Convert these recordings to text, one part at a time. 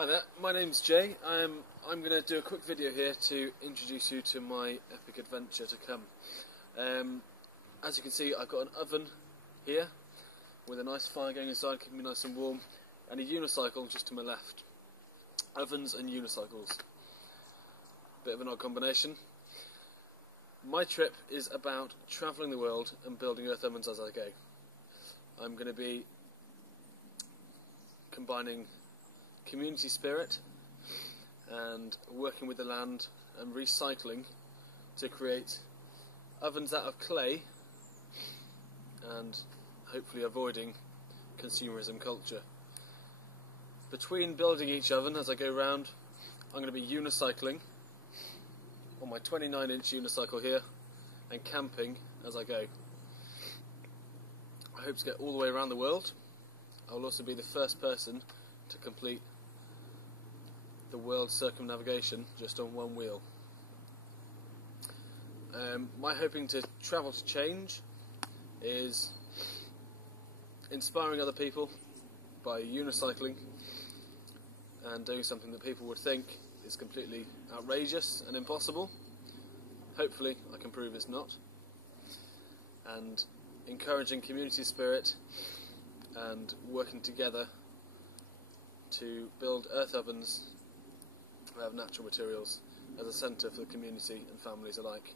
Hi there, my name's Jay. I'm going to do a quick video here to introduce you to my epic adventure to come. As you can see, I've got an oven here with a nice fire going inside, keeping me nice and warm, and a unicycle just to my left. Ovens and unicycles. Bit of an odd combination. My trip is about travelling the world and building earth ovens as I go. I'm going to be combining community spirit and working with the land and recycling to create ovens out of clay and hopefully avoiding consumerism culture. Between building each oven as I go round, I'm going to be unicycling on my 29-inch unicycle here and camping as I go. I hope to get all the way around the world. I will also be the first person to complete the world circumnavigation just on one wheel. My hoping to travel to change is inspiring other people by unicycling and doing something that people would think is completely outrageous and impossible. Hopefully I can prove it's not. And encouraging community spirit and working together to build earth ovens of natural materials as a centre for the community and families alike.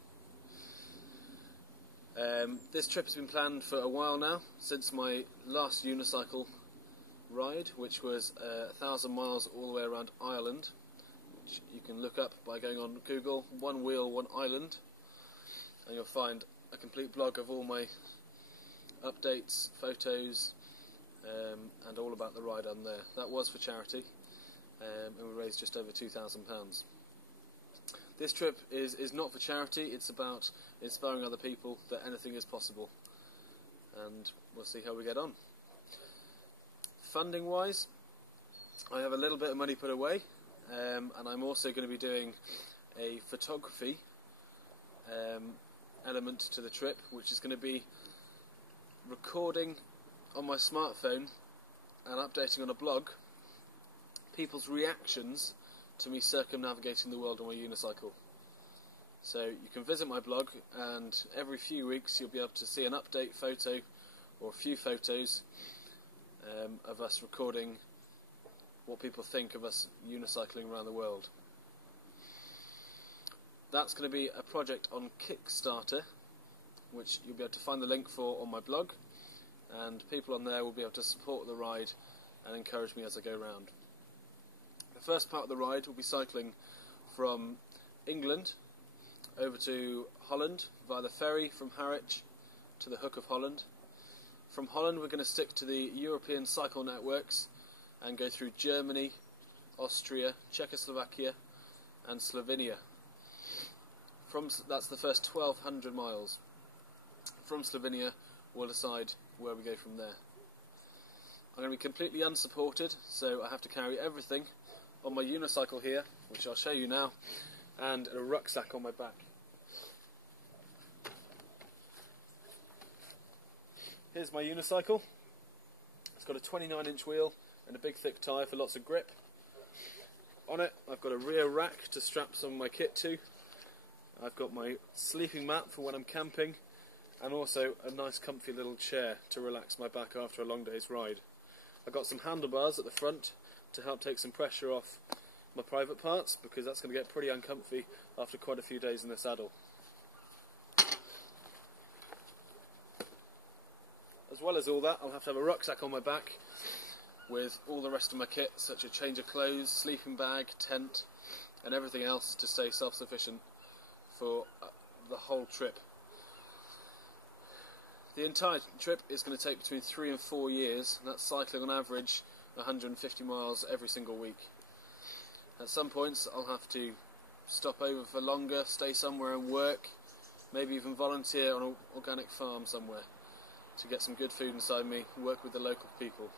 This trip has been planned for a while now, since my last unicycle ride, which was 1,000 miles all the way around Ireland, which you can look up by going on Google, One Wheel, One Island, and you'll find a complete blog of all my updates, photos, and all about the ride on there. That was for charity, and we raised just over £2,000. This trip is not for charity, it's about inspiring other people that anything is possible, and we'll see how we get on. Funding wise, I have a little bit of money put away, and I'm also going to be doing a photography element to the trip, which is going to be recording on my smartphone and updating on a blog people's reactions to me circumnavigating the world on my unicycle. So you can visit my blog, and every few weeks you'll be able to see an update photo or a few photos of us recording what people think of us unicycling around the world. That's going to be a project on Kickstarter, which you'll be able to find the link for on my blog, and people on there will be able to support the ride and encourage me as I go round. The first part of the ride will be cycling from England over to Holland via the ferry from Harwich to the Hook of Holland. From Holland we're going to stick to the European cycle networks and go through Germany, Austria, Czechoslovakia and Slovenia. That's the first 1,200 miles. From Slovenia we'll decide where we go from there. I'm going to be completely unsupported, so I have to carry everything on my unicycle here, which I'll show you now, and a rucksack on my back. Here's my unicycle. It's got a 29-inch wheel and a big thick tyre for lots of grip. On it I've got a rear rack to strap some of my kit to. I've got my sleeping mat for when I'm camping, and also a nice comfy little chair to relax my back after a long day's ride. I've got some handlebars at the front to help take some pressure off my private parts, because that's going to get pretty uncomfy after quite a few days in the saddle. As well as all that, I'll have to have a rucksack on my back with all the rest of my kit, such as a change of clothes, sleeping bag, tent and everything else to stay self-sufficient for the whole trip. The entire trip is going to take between 3 and 4 years, and that's cycling on average 150 miles every single week. At some points I'll have to stop over for longer, stay somewhere and work, maybe even volunteer on an organic farm somewhere to get some good food inside me and work with the local people.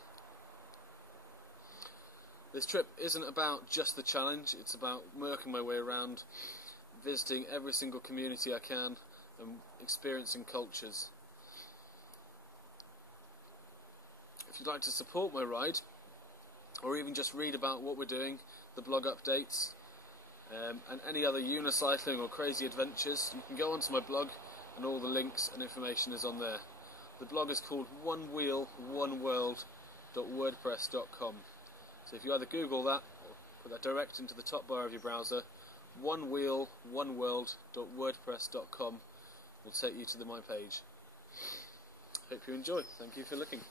This trip isn't about just the challenge, it's about working my way around, visiting every single community I can and experiencing cultures. If you'd like to support my ride, or even just read about what we're doing, the blog updates, and any other unicycling or crazy adventures, you can go onto my blog and all the links and information is on there. The blog is called onewheeloneworld.wordpress.com. So if you either Google that or put that direct into the top bar of your browser, onewheeloneworld.wordpress.com will take you to my page. Hope you enjoy. Thank you for looking.